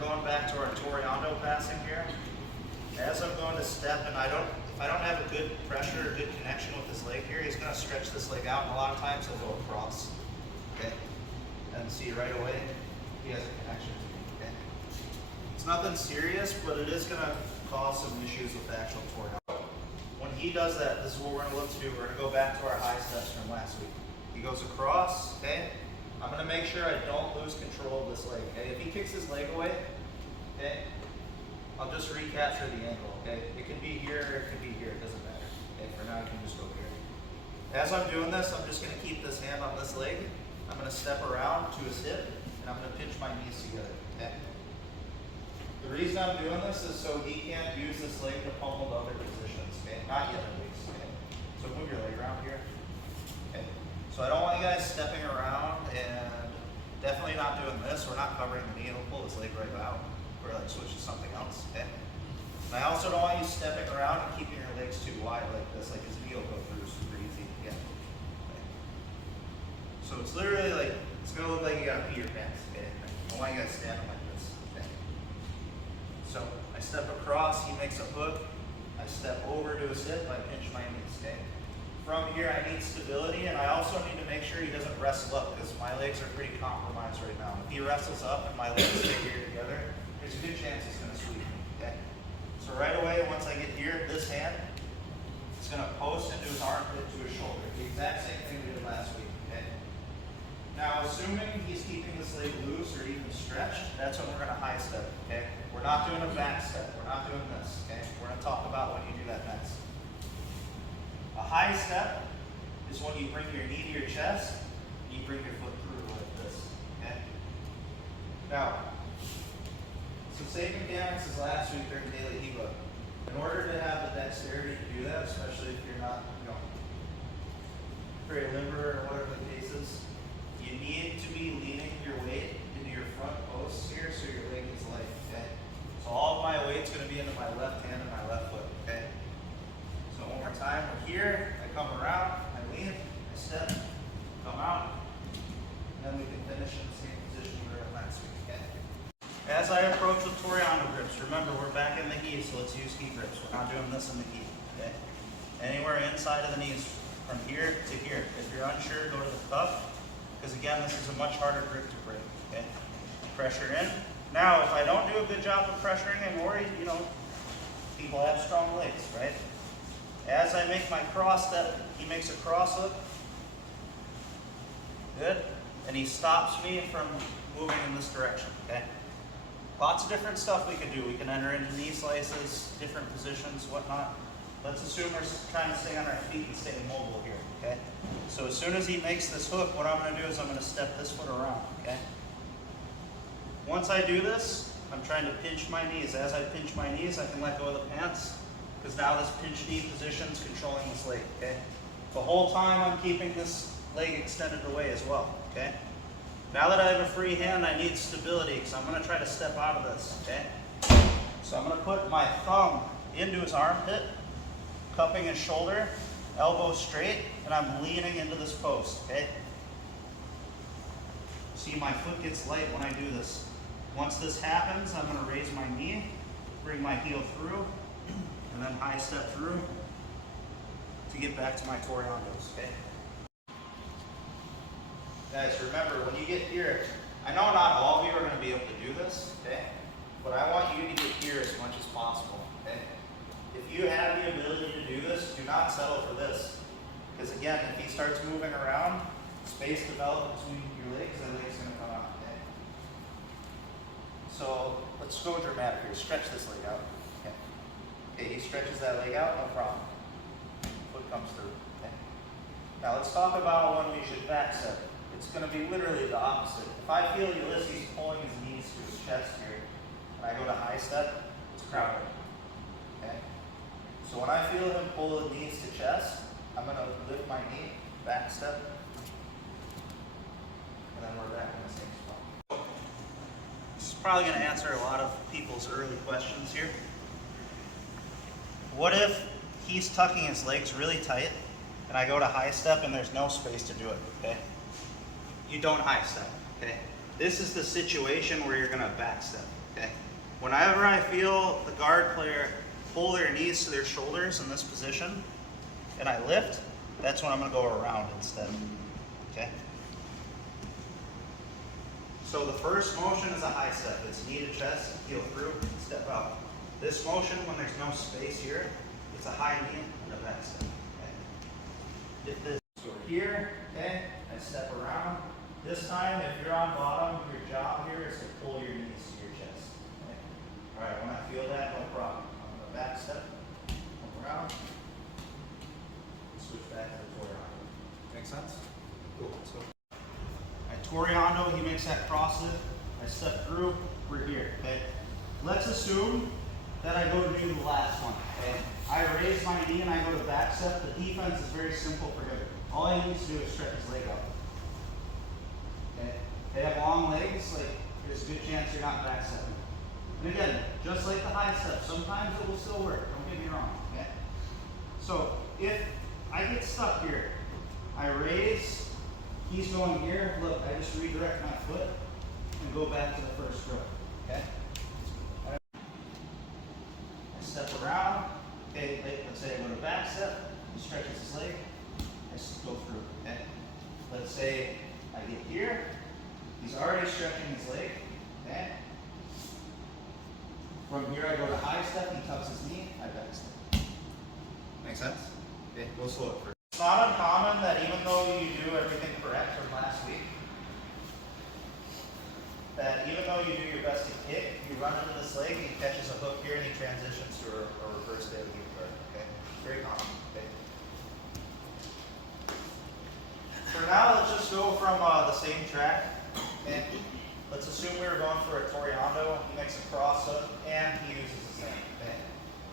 we're going back to our Toreando passing here. As I'm going to step, and if I don't have a good pressure or good connection with this leg here, he's going to stretch this leg out, and a lot of times he'll go across. Okay, and see right away he has a connection. Okay, it's nothing serious, but it is going to cause some issues with the actual Toreando. When he does that, this is what we're going to look to do. We're going to go back to our high steps from last week. He goes across. Okay, I'm going to make sure I don't lose control of this leg. Okay, if he kicks his leg away, okay, I'll just recapture the angle. Okay, it can be here or it can be here. It doesn't matter. Okay, for now I can just go here. As I'm doing this, I'm just going to keep this hand on this leg. I'm going to step around to his hip, and I'm going to pinch my knees together. Okay. The reason I'm doing this is so he can't use this leg to pummel to other positions. Okay, not yet at least. Okay. So move your leg around here. Okay. So I don't want you guys stepping around and definitely not doing this. We're not covering the knee. It'll pull his leg right out. Or like switch to something else. Okay. And I also don't want you stepping around and keeping your legs too wide like this. Like his knee will go through super easy. Yeah. Okay. So it's literally like it's gonna look like you gotta pee your pants. Okay. I want you guys standing like this. Okay. So I step across. He makes a hook. I step over to his hip. I pinch my knees. Okay. From here, I need stability, and I also need to make sure he doesn't wrestle up because my legs are pretty compromised right now. If he wrestles up and my legs stay here together, there's a good chance he's going to sweep me. Okay. So right away, once I get here, this hand is going to post into his armpit to his shoulder. The exact same thing we did last week. Okay. Now, assuming he's keeping this leg loose or even stretched, that's when we're going to high step. Okay. We're not doing a back step. We're not doing this. Okay. We're going to talk about when you do that next. A high step is when you bring your knee to your chest and you bring your foot through like this. Okay. Now, some same mechanics as last week during daily heat load. In order to have the dexterity to do that, especially if you're not, very limber or whatever the case is, you need to be leaning your weight into your front posts here so your leg is light. Okay. So all of my weight's going to be into my left hand and my left foot. Okay. So one more time. We're here. I come around. I lean. I step. Come out. And then we can finish in the same position we were in last week. Okay. As I approach with Toreando grips, remember we're back in the gi, so let's use gi grips. We're not doing this in the gi, okay? Anywhere inside of the knees, from here to here. If you're unsure, go to the cuff, because again, this is a much harder grip to break, okay? Pressure in. Now, if I don't do a good job of pressuring, I'm worried, people have strong legs, right? As I make my cross step, he makes a cross hook. Good. And he stops me from moving in this direction, okay? Lots of different stuff we can do. We can enter into knee slices, different positions, whatnot. Let's assume we're trying to stay on our feet and stay immobile here, okay? So as soon as he makes this hook, what I'm going to do is I'm going to step this foot around, okay? Once I do this, I'm trying to pinch my knees. As I pinch my knees, I can let go of the pants because now this pinch knee position is controlling this leg, okay? The whole time I'm keeping this leg extended away as well, okay? Now that I have a free hand, I need stability because I'm going to try to step out of this, okay? So I'm going to put my thumb into his armpit, cupping his shoulder, elbow straight, and I'm leaning into this post, okay? See, my foot gets light when I do this. Once this happens, I'm going to raise my knee, bring my heel through, and then high step through to get back to my Toreandos, okay? Guys, remember, when you get here, I know not all of you are going to be able to do this, okay? But I want you to get here as much as possible, okay? If you have the ability to do this, do not settle for this. Because again, if he starts moving around, space develops between your legs, and the leg's going to come out, okay? So, let's go dramatic here. Stretch this leg out, okay? Okay, he stretches that leg out, no problem. Foot comes through, okay? Now let's talk about when we should back step it. It's going to be literally the opposite. If I feel Ulysses pulling his knees to his chest here, and I go to high step, it's crowded. Okay? So when I feel him pull his knees to chest, I'm going to lift my knee, back step, and then we're back in the same spot. This is probably going to answer a lot of people's early questions here. What if he's tucking his legs really tight, and I go to high step and there's no space to do it, okay? You don't high step, okay? this is the situation where you're gonna backstep, okay? Whenever I feel the guard player pull their knees to their shoulders in this position, and I lift, that's when I'm gonna go around instead, okay? So the first motion is a high step. It's knee to chest, heel through, step out. This motion, when there's no space here, it's a high knee and a back step, okay? If this over here, okay, I step around. This time, if you're on bottom, your job here is to pull your knees to your chest, okay? All right, when I feel that, no problem. I'm gonna back step, come around, switch back to the Toreando. Make sense? Cool, let's go. Torreando, he makes that cross lift. I step through, we're here, okay? Let's assume that I go to do the last one, okay? I raise my knee and I go to back step. The defense is very simple for him. All he needs to do is stretch his leg out. Okay? They have long legs, like there's a good chance you're not back stepping. And again, just like the high step, sometimes it will still work, don't get me wrong, okay? So if I get stuck here, I raise, he's going here, look, I just redirect my foot and go back to the first stroke, okay? I step around, okay, let's say I go to back step, he stretches his leg, I just go through, okay? Let's say I get here, he's already stretching his leg, okay? From here I go to high step, he tucks his knee, I back step. Make sense? Okay, go slow at first. It's not uncommon that even though you do everything correct from last week, that even though you do your best to kick, you run into this leg and he catches a hook here and he transitions to a reverse De La Riva, okay? Very common, okay? For now, let's just go from the same track, and let's assume we were going for a Toreando. He makes a cross hook and he uses his hand, okay?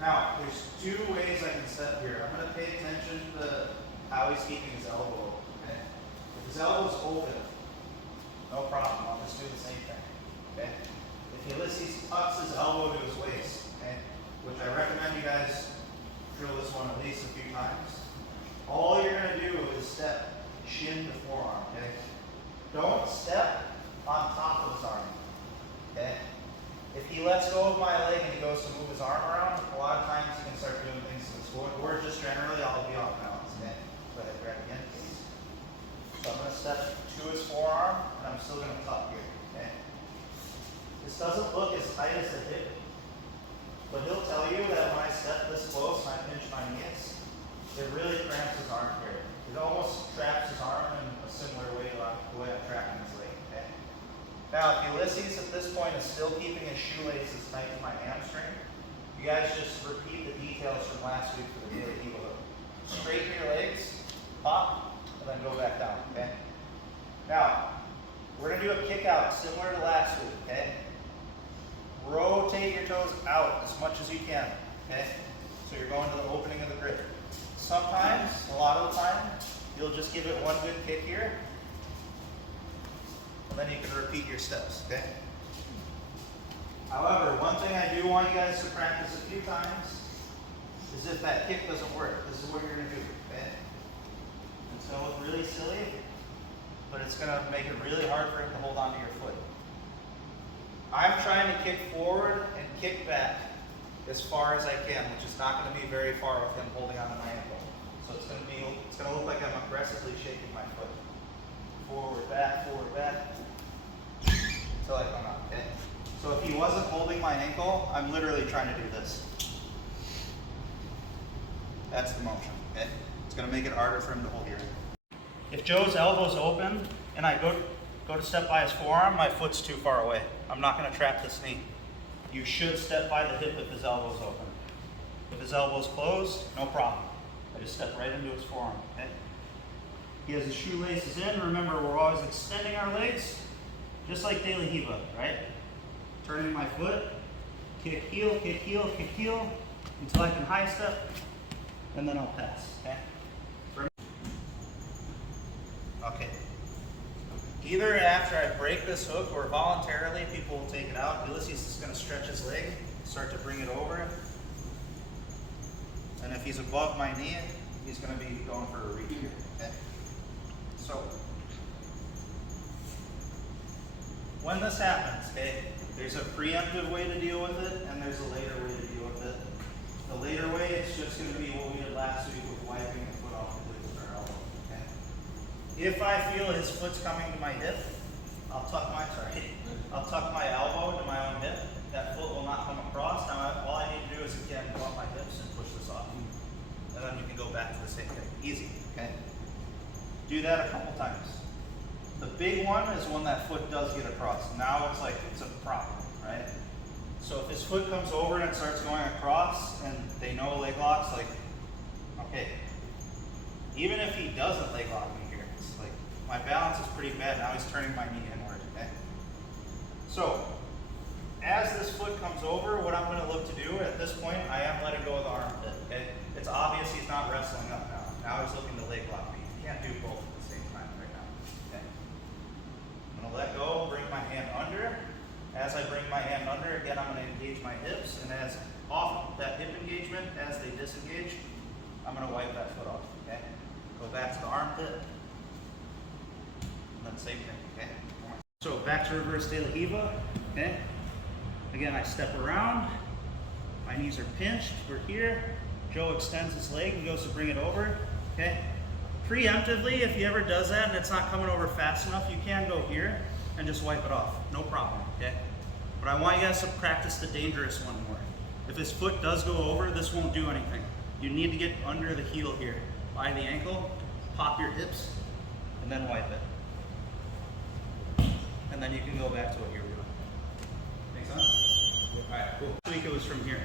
Now, there's two ways I can step here. I'm going to pay attention to how he's keeping his elbow open, okay? If his elbow's open, no problem, I'll just do the same thing, okay? If Ulysses tucks his elbow to his waist, okay, which I recommend you guys drill this one at least a few times, all you're going to do is step shin to forearm, okay? Don't step on top of his arm, okay? If he lets go of my leg and he goes to move his arm around, a lot of times he can start doing things to his foot, or just generally I'll be off balance, okay? Go ahead, grab again, please. So I'm going to step to his forearm, and I'm still going to tuck here, okay? This doesn't look as tight as the hip, but he'll tell you that when I step this close and I pinch my knees, it really cramps his arm here. It almost traps his arm in a similar way to the way I'm trapping his leg, okay? Now, if Ulysses at this point is still keeping his shoelaces tight to my hamstring, you guys just repeat the details from last week for the De La Riva hook. Straighten your legs, pop, and then go back down, okay? Now, we're going to do a kick out similar to last week, okay? Rotate your toes out as much as you can, okay? So you're going to the opening of the grip. Sometimes, a lot of the time, you'll just give it one good kick here, and then you can repeat your steps, okay? However, one thing I do want you guys to practice a few times is if that kick doesn't work, this is what you're going to do, okay? It's going to look really silly, but it's going to make it really hard for him to hold onto your foot. I'm trying to kick forward and kick back as far as I can, which is not going to be very far with him holding onto my ankle. So it's going to look like I'm aggressively shaking my foot. Forward, back, until I come out, okay? So if he wasn't holding my ankle, I'm literally trying to do this. That's the motion, okay? It's going to make it harder for him to hold here. If Joe's elbow's open and I go to step by his forearm, my foot's too far away. I'm not going to trap this knee. You should step by the hip if his elbow's open. If his elbow's closed, no problem. I just step right into his forearm, okay? He has his shoelaces in. Remember, we're always extending our legs, just like De La Riva, right? Turning my foot, kick heel, until I can high step, and then I'll pass, okay? Okay. Either after I break this hook or voluntarily, people will take it out. Ulysses is going to stretch his leg, start to bring it over. And if he's above my knee, he's going to be going for a reach here, okay? So, when this happens, okay, there's a preemptive way to deal with it, and there's a later way to deal with it. The later way, it's just going to be what we did last week with wiping the foot off the blade with our elbow. Okay? If I feel his foot's coming to my hip, I'll tuck my elbow to my own hip. That foot will not come across. Now, all I need to do is again go up my hips and push this off, and then you can go back to the same thing. Easy. Okay. Do that a couple times. The big one is when that foot does get across. Now it's like it's a problem, right? So if his foot comes over and starts going across and they know leg locks, like, okay, even if he doesn't leg lock me here, it's like my balance is pretty bad. Now he's turning my knee inward, okay? So as this foot comes over, what I'm going to look to do at this point, I am letting go of the armpit, okay? It's obvious he's not wrestling up now. Now he's looking to leg lock me. You can't do both at the same time right now, okay? I'm going to let go, bring my hand under. As I bring my hand under, again, I'm going to engage my hips, and as off that hip engagement, as they disengage, I'm going to wipe that foot off, okay? Go back to the armpit, and then same thing, okay? So back to Reverse De La Riva, okay? Again, I step around, my knees are pinched, we're here, Joe extends his leg, he goes to bring it over, okay? Preemptively, if he ever does that and it's not coming over fast enough, you can go here and just wipe it off, no problem, okay? But I want you guys to practice the dangerous one more. If his foot does go over, this won't do anything. You need to get under the heel here, by the ankle, pop your hips, and then wipe it. And then you can go back to what you were doing. Make sense? All right, cool. This week it was from here.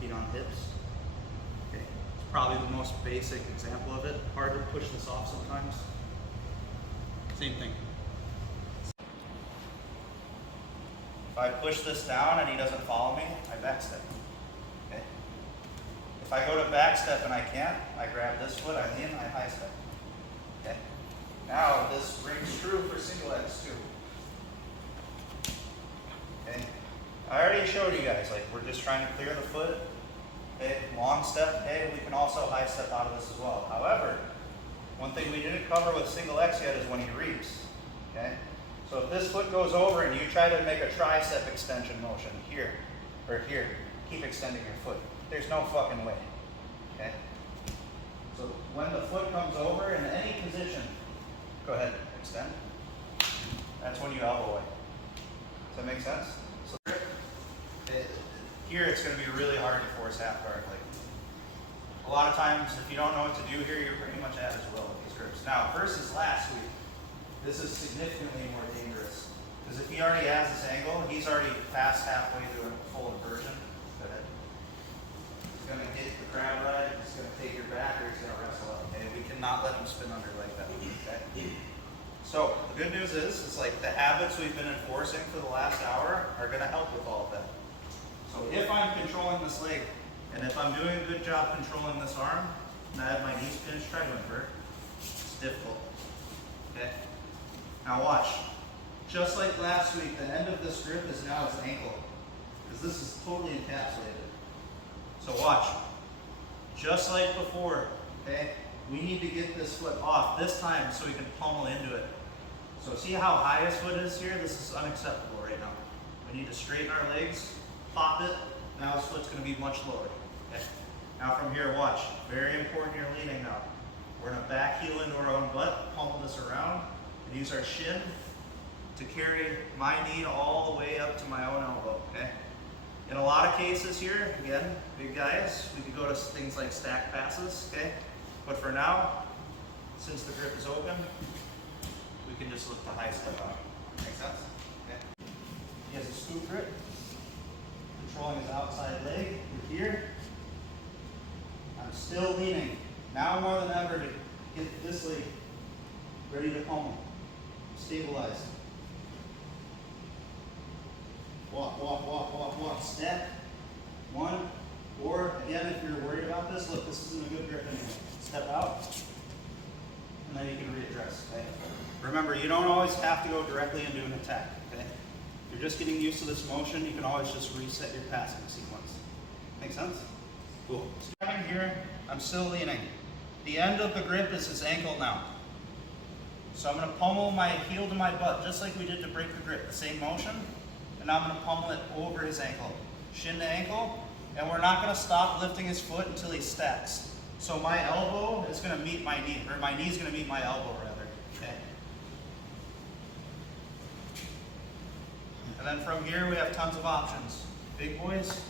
Feet on hips. Okay. It's probably the most basic example of it. Hard to push this off sometimes. Same thing. If I push this down and he doesn't follow me, I backstep. Okay. If I go to backstep and I can't, I grab this foot, I lean, I high step. Okay. Now this rings true for single X too. Okay. I already showed you guys, like we're just trying to clear the foot. Okay. Long step, okay, we can also high step out of this as well. However, one thing we didn't cover with single X yet is when he reaps. Okay. So if this foot goes over and you try to make a tricep extension motion here or here, keep extending your foot. There's no fucking way. Okay. So when the foot comes over in any position, go ahead, extend. That's when you elbow away. Does that make sense? So here it's going to be really hard to force half guard. Like a lot of times, if you don't know what to do here, you're pretty much at his will with these grips. Now versus last week, this is significantly more dangerous because if he already has this angle, he's already past halfway to a full inversion. Go ahead. He's going to hit the crab ride, he's going to take your back, or he's going to wrestle up. Okay, we cannot let him spin under like that. Okay. So the good news is, it's like the habits we've been enforcing for the last hour are going to help with all of that. So if I'm controlling this leg, and if I'm doing a good job controlling this arm, and I have my knees pinched, try to invert. It's difficult. Okay. Now watch, just like last week, the end of this grip is now his ankle, because this is totally encapsulated. So watch, just like before, okay, we need to get this foot off this time so we can pummel into it. So see how high his foot is here? This is unacceptable right now. We need to straighten our legs, pop it, now his foot's going to be much lower. Okay? Now from here, watch, very important you're leaning now. We're going to back heel into our own butt, pummel this around, and use our shin to carry my knee all the way up to my own elbow, okay? In a lot of cases here, again, big guys, we could go to things like stack passes, okay? But for now, since the grip is open, we can just look to high step out. Make sense? Okay. He has a scoop grip, controlling his outside leg. We're here. I'm still leaning. Now more than ever to get this leg ready to pummel. Stabilize. Walk, walk, walk, walk, walk. Step. One. Or again, if you're worried about this, look, this isn't a good grip anymore. Step out. And then you can readdress. Okay? Remember, you don't always have to go directly into an attack. Okay? If you're just getting used to this motion, you can always just reset your passing sequence. Make sense? Cool. So I'm here. I'm still leaning. The end of the grip is his ankle now. So I'm gonna pummel my heel to my butt, just like we did to break the grip, the same motion. And now I'm gonna pummel it over his ankle. Shin to ankle, and we're not gonna stop lifting his foot until he stacks. So my elbow is gonna meet my knee, or my knee is gonna meet my elbow rather, okay? And then from here we have tons of options. Big boys,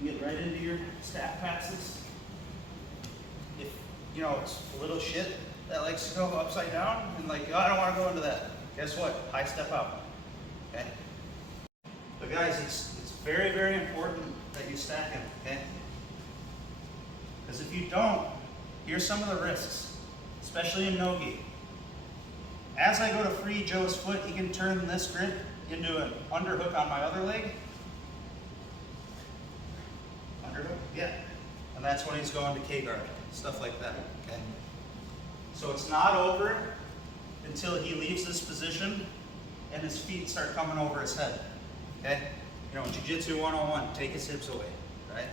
you get right into your stack passes. If, you know, it's a little shit that likes to go upside down and like, oh, I don't want to go into that. Guess what? High step out, okay? But guys, it's very, very important that you stack him, okay? Because if you don't, here's some of the risks, especially in no-gi. As I go to free Joe's foot, he can turn this grip into an underhook on my other leg. Underhook, yeah. And that's when he's going to K-guard, stuff like that, okay? So it's not over until he leaves this position and his feet start coming over his head, okay? You know, Jiu-Jitsu 101, take his hips away, right?